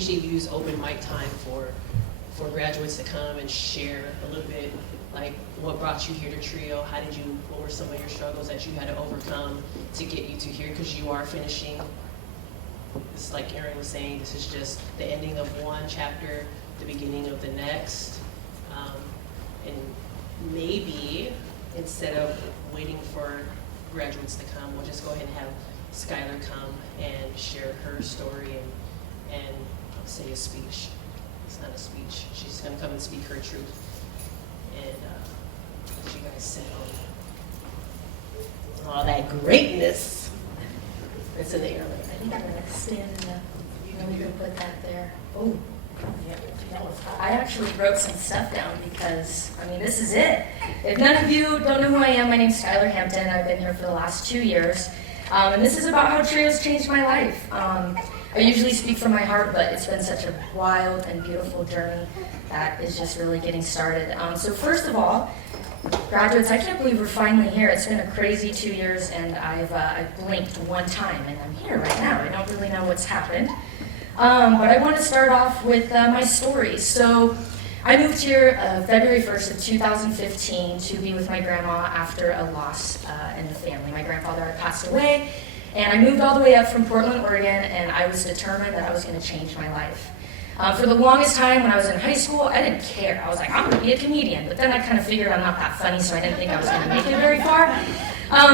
usually use open mic time for graduates to come and share a little bit, like what brought you here to Trio, what were some of your struggles that you had to overcome to get you to here, because you are finishing. It's like Erin was saying, this is just the ending of one chapter, the beginning of the next. And maybe instead of waiting for graduates to come, we'll just go ahead and have Skyler come and share her story and say a speech. It's not a speech. She's going to come and speak her truth. And what you guys said on all that greatness that's in the air. I think I'm going to extend you can put that there. Oh, yeah. I actually wrote some stuff down because, I mean, this is it. If none of you don't know who I am, my name's Skyler Hampton. I've been here for the last 2 years. And this is about how Trio's changed my life. I usually speak from my heart, but it's been such a wild and beautiful journey that is just really getting started. So first of all, graduates, I can't believe we're finally here. It's been a crazy 2 years, and I've blinked one time, and I'm here right now. I don't really know what's happened. But I want to start off with my story. So I moved here February 1st of 2015 to be with my grandma after a loss in the family. My grandfather had passed away, and I moved all the way up from Portland, Oregon, and I was determined that I was going to change my life. For the longest time when I was in high school, I didn't care. I was like, I'm going to be a comedian. But then I kind of figured I'm not that funny, so I didn't think I was going to make it very far.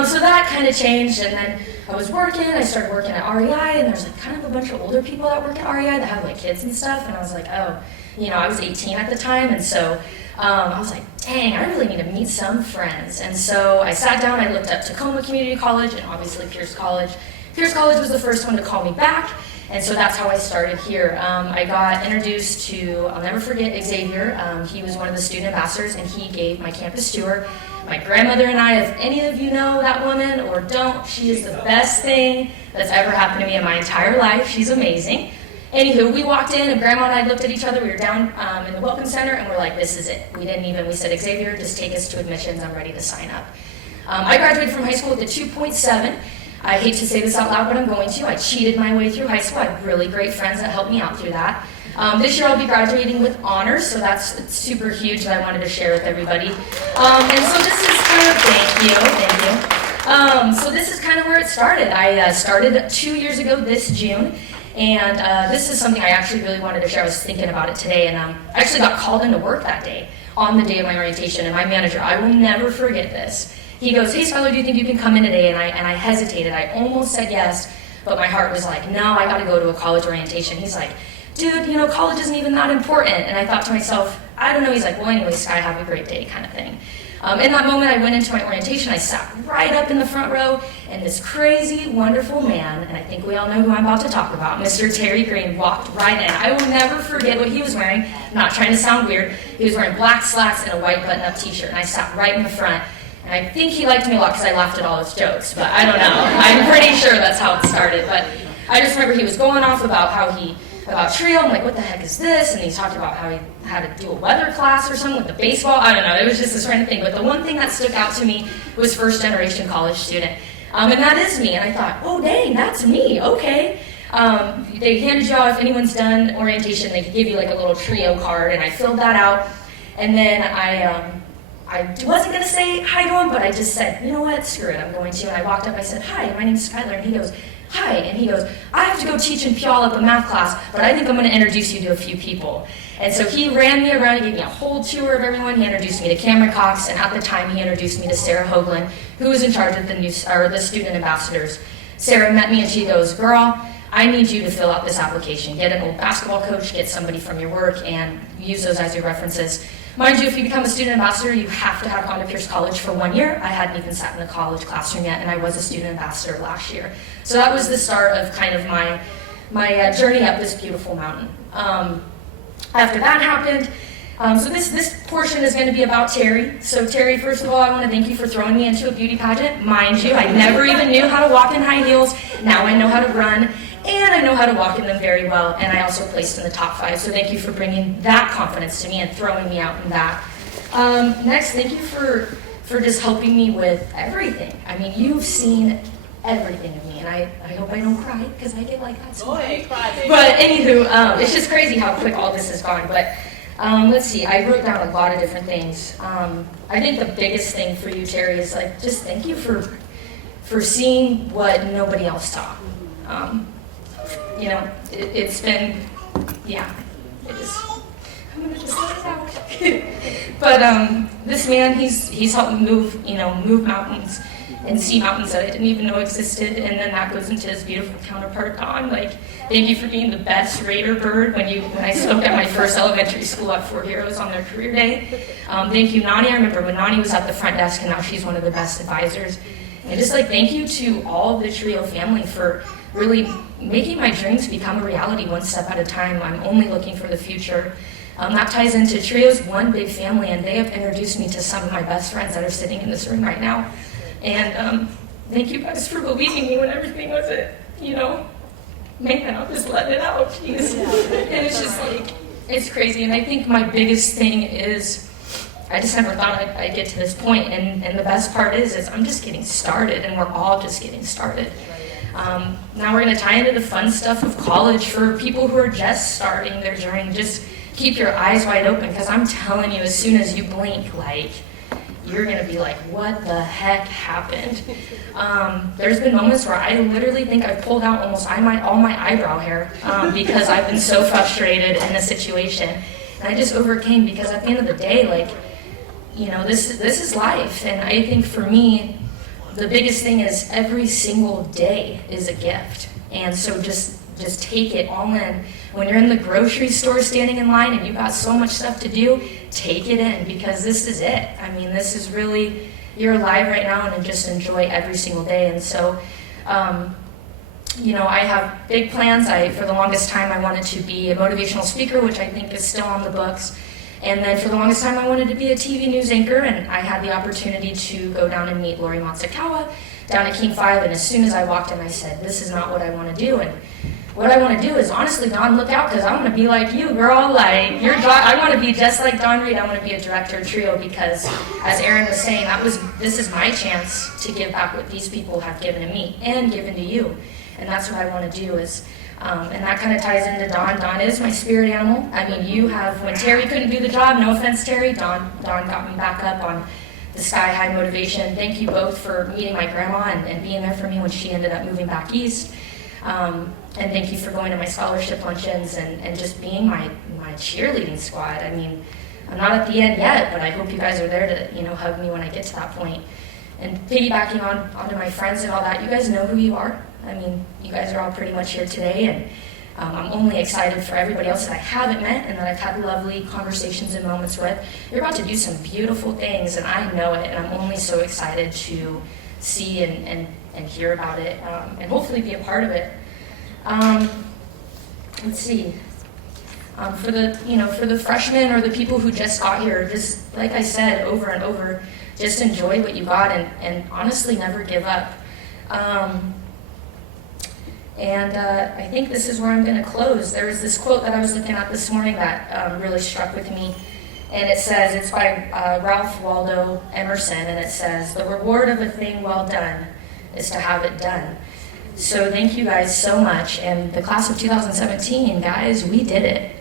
So that kind of changed, and then I was working. I started working at REI, and there's like kind of a bunch of older people that work at REI that have like kids and stuff, and I was like, oh, you know, I was 18 at the time, and so I was like, dang, I really need to meet some friends. And so I sat down, I looked up Tacoma Community College, and obviously Pierce College. Pierce College was the first one to call me back, and so that's how I started here. I got introduced to, I'll never forget, Xavier. He was one of the student ambassadors, and he gave my campus tour. My grandmother and I, if any of you know that woman or don't, she is the best thing that's ever happened to me in my entire life. She's amazing. Anywho, we walked in, and Grandma and I looked at each other. We were down in the Welcome Center, and we're like, this is it. We said, Xavier, just take us to admissions. I'm ready to sign up. I graduated from high school with a 2.7. I hate to say this out loud, but I'm going to. I cheated my way through high school. I have really great friends that helped me out through that. This year I'll be graduating with honors, so that's super huge that I wanted to share with everybody. And so this is kind of, thank you. So this is kind of where it started. I started 2 years ago this June, and this is something I actually really wanted to share. I was thinking about it today, and I actually got called into work that day on the day of my orientation, and my manager, I will never forget this. He goes, hey, Skyler, do you think you can come in today? And I hesitated. I almost said yes, but my heart was like, no, I got to go to a college orientation. He's like, dude, you know, college isn't even that important. And I thought to myself, I don't know. He's like, well, anyway, Sky, have a great day kind of thing. In that moment, I went into my orientation. I sat right up in the front row, and this crazy, wonderful man, and I think we all know who I'm about to talk about, Mr. Terry Green, walked right in. I will never forget what he was wearing. I'm not trying to sound weird. He was wearing black slacks and a white button-up t-shirt, and I sat right in the front. And I think he liked me a lot because I laughed at all his jokes, but I don't know. I'm pretty sure that's how it started. But I just remember he was going off about about Trio. I'm like, what the heck is this? And he talked about how he had to do a weather class or something with the baseball. I don't know. It was just this random thing. But the one thing that stuck out to me was first generation college student. And that is me. And I thought, oh, dang, that's me. Okay. They handed you out, if anyone's done orientation, they give you like a little Trio card. And I filled that out. And then I wasn't going to say hi to him, but I just said, you know what, screw it, I'm going to. And I walked up, I said, hi, my name's Skyler. And he goes, hi. And he goes, I have to go teach in Puyallup a math class, but I think I'm going to introduce you to a few people. And so he ran me around, he gave me a whole tour of everyone. He introduced me to Cameron Cox, and at the time he introduced me to Sarah Hoagland, who was in charge of the student ambassadors. Sarah met me and she goes, girl, I need you to fill out this application. Get an old basketball coach, get somebody from your work, and use those as your references. Mind you, if you become a student ambassador, you have to have gone to Pierce College for 1 year. I hadn't even sat in the college classroom yet, and I was a student ambassador last year. So that was the start of kind of my journey up this beautiful mountain. After that happened, so this portion is going to be about Terry. So Terry, first of all, I want to thank you for throwing me into a beauty pageant. Mind you, I never even knew how to walk in high heels. Now I know how to run. And I know how to walk in them very well, and I also placed in the top 5. So thank you for bringing that confidence to me and throwing me out in that. Next, thank you for just helping me with everything. I mean, you've seen everything to me, and I hope I don't cry, because I get like that Go sometimes. ahead, cry, baby. But anywho, it's just crazy how quick all this has gone. But let's see, I wrote down a lot of different things. I think the biggest thing for you, Terry, is like just thank you for seeing what nobody else saw. You know, it's been, yeah, it is. I'm gonna just let it out. But this man, he's helped me move mountains and see mountains that I didn't even know existed. And then that goes into his beautiful counterpart, Don. Like, thank you for being the best Raider bird when I spoke at my first elementary school at Four Heroes on their career day. Thank you, Nani. I remember when Nani was at the front desk, and now she's one of the best advisors. And just like thank you to all of the Trio family for really making my dreams become a reality one step at a time. I'm only looking for the future. That ties into Trio's one big family, and they have introduced me to some of my best friends that are sitting in this room right now. And thank you guys for believing me when everything was man, I'm just letting it out, jeez. And it's just like, it's crazy. And I think my biggest thing is, I just never thought I'd get to this point. And the best part is I'm just getting started, and we're all just getting started. Now we're gonna tie into the fun stuff of college for people who are just starting their journey. Just keep your eyes wide open, because I'm telling you, as soon as you blink, like, you're gonna be like, what the heck happened? There's been moments where I literally think I've pulled out almost all my eyebrow hair because I've been so frustrated in a situation. And I just overcame, because at the end of the day, like, this is life. And I think for me, the biggest thing is every single day is a gift. And so just take it all in. When you're in the grocery store standing in line and you've got so much stuff to do, take it in, because this is it. I mean, this is really, you're alive right now, and just enjoy every single day. And so, I have big plans. For the longest time, I wanted to be a motivational speaker, which I think is still on the books. And then for the longest time, I wanted to be a TV news anchor, and I had the opportunity to go down and meet Lori Matsukawa down at King 5, and as soon as I walked in, I said, this is not what I want to do. And what I want to do is, honestly, Dawn, look out, because I want to be like you, girl. Like, I want to be just like Dawn Reed. I want to be a director of Trio, because, as Aaron was saying, this is my chance to give back what these people have given to me and given to you. And that's what I want to do is, and that kind of ties into Dawn. Dawn is my spirit animal. I mean, when Terry couldn't do the job, no offense, Terry, Dawn got me back up on the sky high motivation. Thank you both for meeting my grandma and being there for me when she ended up moving back east. And thank you for going to my scholarship luncheons and just being my cheerleading squad. I mean, I'm not at the end yet, but I hope you guys are there to, hug me when I get to that point. And piggybacking onto my friends and all that, you guys know who you are. I mean, you guys are all pretty much here today, and I'm only excited for everybody else that I haven't met and that I've had lovely conversations and moments with. You're about to do some beautiful things, and I know it, and I'm only so excited to see and hear about it, and hopefully be a part of it. Let's see. For the freshmen or the people who just got here, just like I said over and over, just enjoy what you got and honestly never give up. I think this is where I'm going to close. There was this quote that I was looking at this morning that really struck with me. And it says, it's by Ralph Waldo Emerson, and it says, "The reward of a thing well done is to have it done." So thank you guys so much. And the class of 2017, guys, we did it.